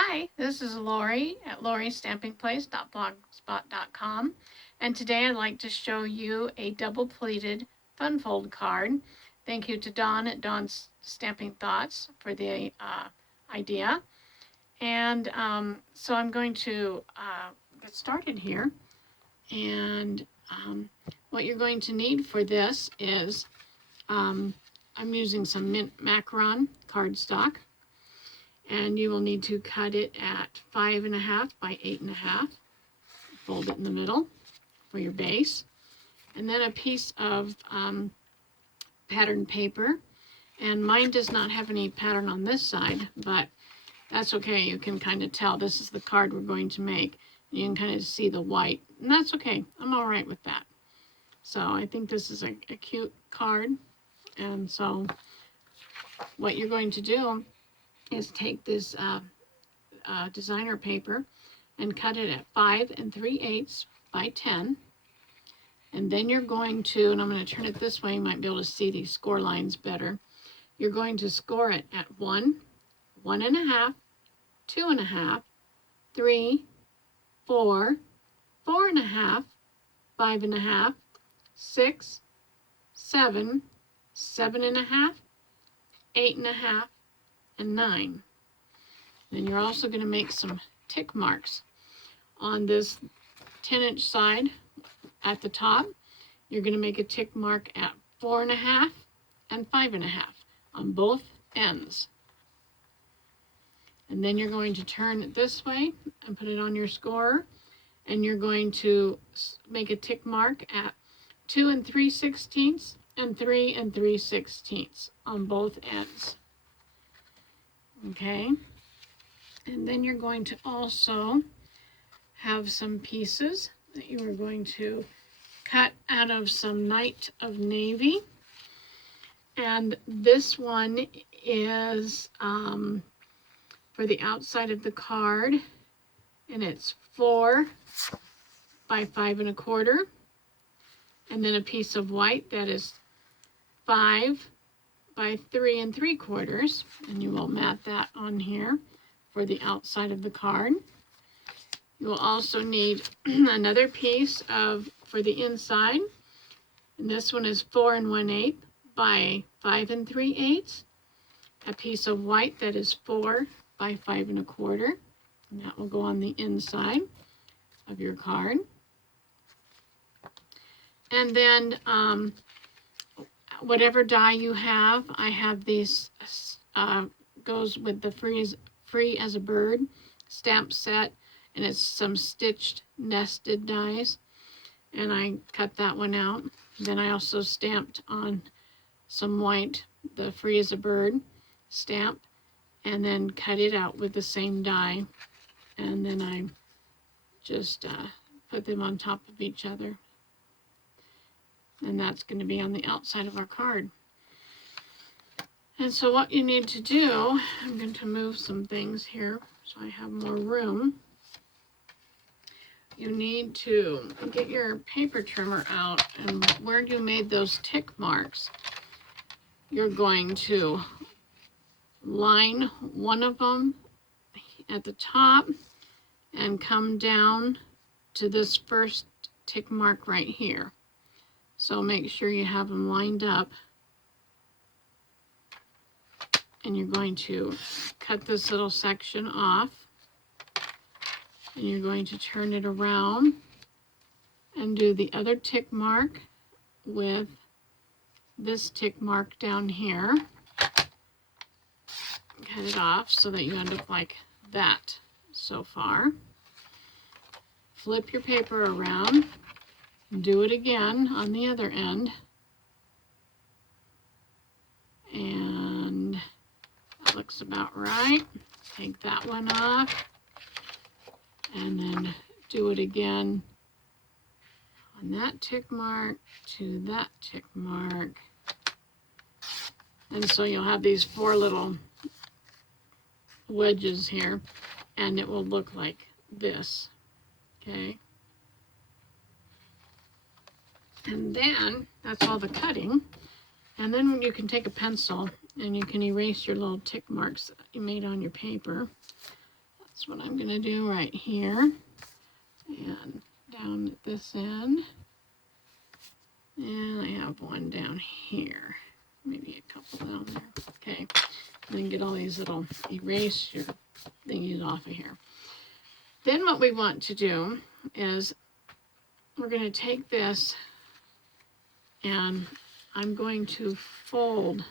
Hi, this is Lori at loristampingplace.blogspot.com, and today I'd like to show you a double pleated fun fold card. Thank you to Dawn at Dawn's Stamping Thoughts for the idea. And so I'm going to get started here. And what you're going to need for this is I'm using some mint macaron cardstock. And you will need to cut it at 5.5 by 8.5. Fold it in the middle for your base. And then a piece of patterned paper. And mine does not have any pattern on this side, but that's okay. You can kind of tell this is the card we're going to make. You can kind of see the white, and that's okay. I'm all right with that. So I think this is a cute card. And so what you're going to do is take this designer paper and cut it at 5 3/8 by 10. And then you're going to, and I'm going to turn it this way, you might be able to see these score lines better. You're going to score it at 1, 1.5, 2.5, 3, 4, 4.5, 5.5, 6, 7, 7.5, 8.5, and 9. Then you're also going to make some tick marks on this 10-inch side at the top. You're going to make a tick mark at 4.5 and 5.5 on both ends. And then you're going to turn it this way and put it on your scorer. And you're going to make a tick mark at 2 3/16 and 3 3/16 on both ends. Okay. And then you're going to also have some pieces that you are going to cut out of some Night of Navy. And this one is for the outside of the card, and it's 4 by 5.25. And then a piece of white that is 5 by 3 3/4. And you will mat that on here for the outside of the card. You will also need another piece for the inside. And this one is 4 1/8 by 5 3/8. A piece of white that is 4 by 5.25. And that will go on the inside of your card. And then whatever die you have, I have these, goes with the Free as a Bird stamp set. And it's some stitched nested dies. And I cut that one out. Then I also stamped on some white, the Free as a Bird stamp, and then cut it out with the same die. And then I just put them on top of each other. And that's going to be on the outside of our card. And so what you need to do, I'm going to move some things here so I have more room. You need to get your paper trimmer out, and where you made those tick marks, you're going to line one of them at the top and come down to this first tick mark right here. So make sure you have them lined up. And you're going to cut this little section off. And you're going to turn it around and do the other tick mark with this tick mark down here. Cut it off so that you end up like that so far. Flip your paper around. Do it again on the other end. And that looks about right. Take that one off. And then do it again on that tick mark to that tick mark. And so you'll have these 4 little wedges here, and it will look like this. Okay. And then that's all the cutting. And then you can take a pencil and you can erase your little tick marks that you made on your paper. That's what I'm going to do right here. And down at this end. And I have one down here. Maybe a couple down there. Okay. And then get all these little erase your thingies off of here. Then what we want to do is we're going to take this and I'm going to fold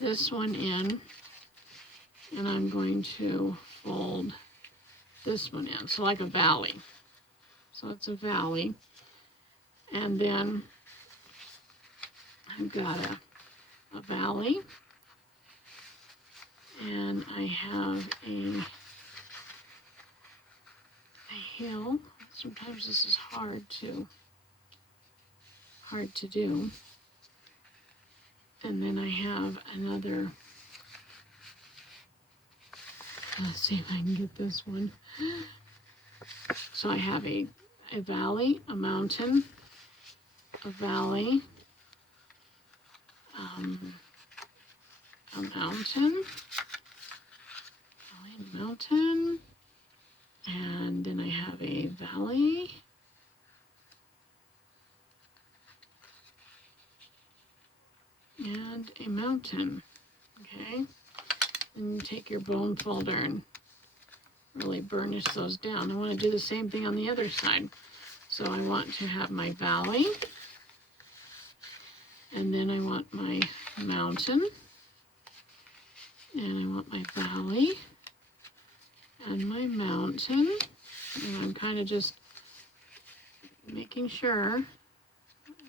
this one in, and I'm going to fold this one in, so like a valley. So it's a valley, and then I've got a valley, and I have a hill. Sometimes this is hard to do. And then I have another, let's see if I can get this one. So I have a valley, a mountain, a valley, a mountain, mountain, and then I have a valley, and a mountain. Okay, and you take your bone folder and really burnish those down. I want to do the same thing on the other side. So I want to have my valley, and then I want my mountain, and I want my valley, and my mountain, and I'm kind of just making sure,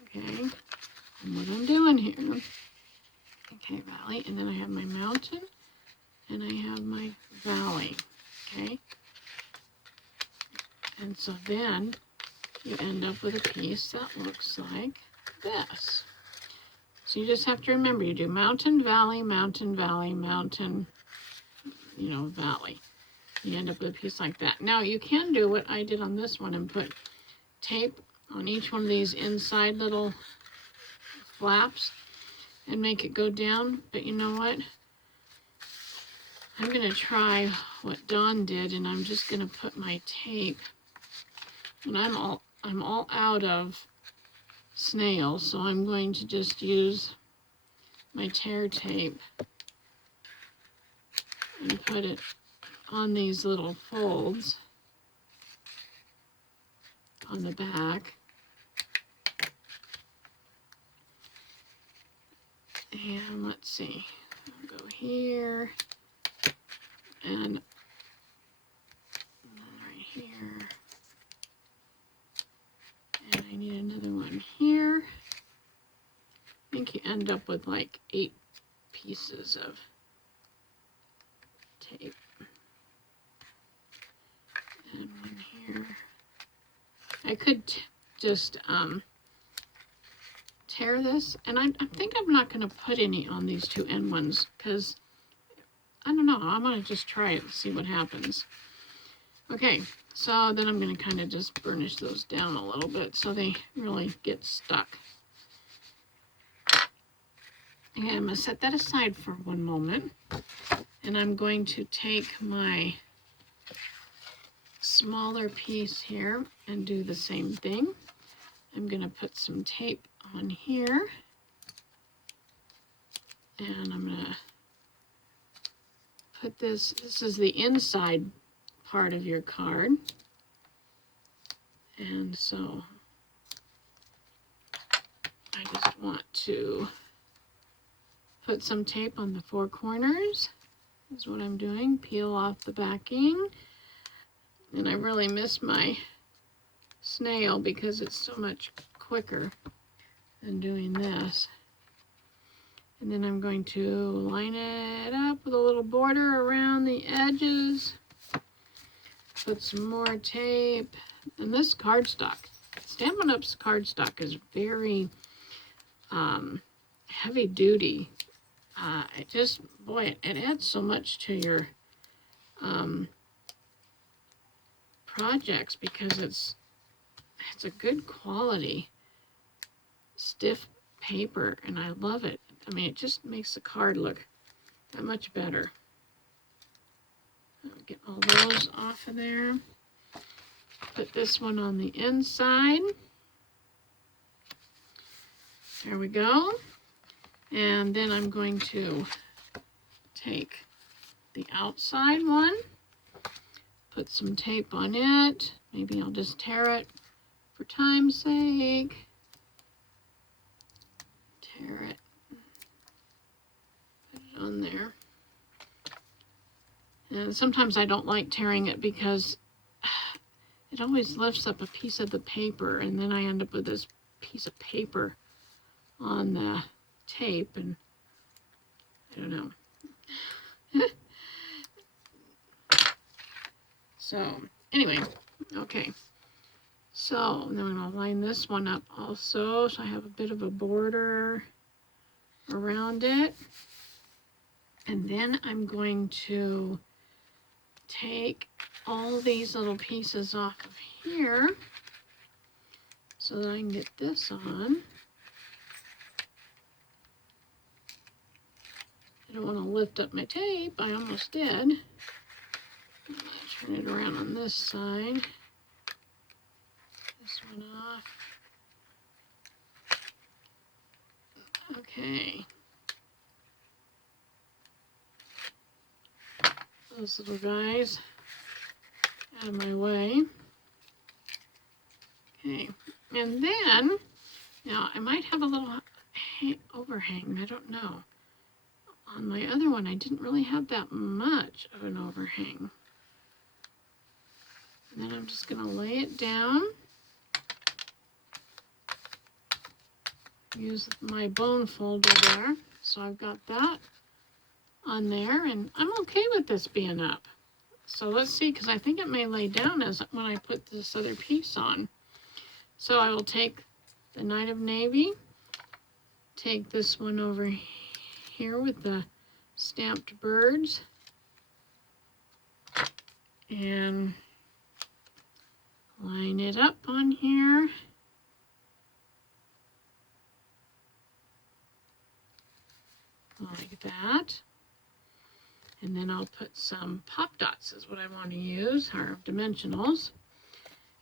okay, what I'm doing here. Okay, valley, and then I have my mountain, and I have my valley, okay? And so then you end up with a piece that looks like this. So you just have to remember, you do mountain, valley, mountain, valley, mountain, valley. You end up with a piece like that. Now you can do what I did on this one and put tape on each one of these inside little flaps and make it go down, but you know what? I'm gonna try what Dawn did, and I'm just gonna put my tape, and I'm all out of snail, so I'm going to just use my tear tape and put it on these little folds on the back. And let's see, I'll go here and right here. And I need another one here. I think you end up with like 8 pieces of tape. And one here. I could just tear this, and I think I'm not going to put any on these 2 end ones because I don't know. I'm going to just try it and see what happens. Okay, so then I'm going to kind of just burnish those down a little bit so they really get stuck. Okay, I'm going to set that aside for one moment, and I'm going to take my smaller piece here and do the same thing. I'm going to put some tape on here, and I'm going to put this is the inside part of your card, and so I just want to put some tape on the 4 corners, is what I'm doing. Peel off the backing, and I really miss my snail because it's so much quicker than doing this. And then I'm going to line it up with a little border around the edges. Put some more tape. And this cardstock, Stampin' Up's cardstock is very heavy duty. It just, boy, it adds so much to your projects because it's a good quality stiff paper, and I love it. I mean, it just makes the card look that much better. I'll get all those off of there. Put this one on the inside. There we go. And then I'm going to take the outside one, put some tape on it. Maybe I'll just tear it for time's sake. Tear it. Put it on there. And sometimes I don't like tearing it because it always lifts up a piece of the paper, and then I end up with this piece of paper on the tape, and I don't know. So anyway, okay. So then I'm going to line this one up also, so I have a bit of a border around it. And then I'm going to take all these little pieces off of here so that I can get this on. I don't want to lift up my tape. I almost did. I'm going to turn it around on this side. This one off. Okay. Those little guys out of my way. Okay. And then, now I might have a little overhang. I don't know. On my other one, I didn't really have that much of an overhang. And then I'm just going to lay it down. Use my bone folder there. So I've got that on there, and I'm okay with this being up. So let's see, because I think it may lay down as when I put this other piece on. So I will take the Night of Navy, take this one over here with the stamped birds, and line it up on here. Like that. And then I'll put some pop dots is what I want to use, or dimensionals.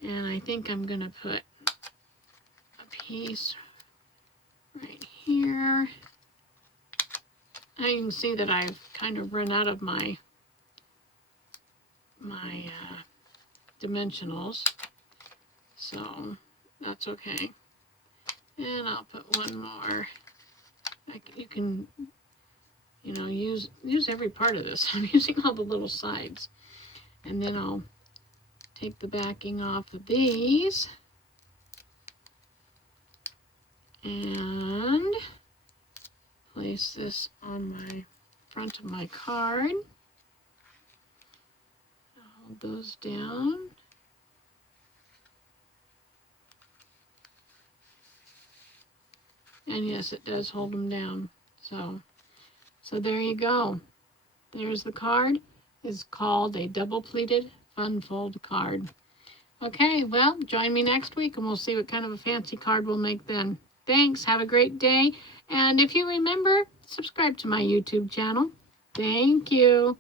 And I think I'm going to put a piece right here. Now you can see that I've kind of run out of my dimensionals, so that's okay. And I'll put one more. You can, you know, use every part of this. I'm using all the little sides. And then I'll take the backing off of these and place this on my front of my card. Hold those down. And yes, it does hold them down. So there you go. There's the card. It's called a double pleated fun fold card. Okay, well, join me next week and we'll see what kind of a fancy card we'll make then. Thanks. Have a great day. And if you remember, subscribe to my YouTube channel. Thank you.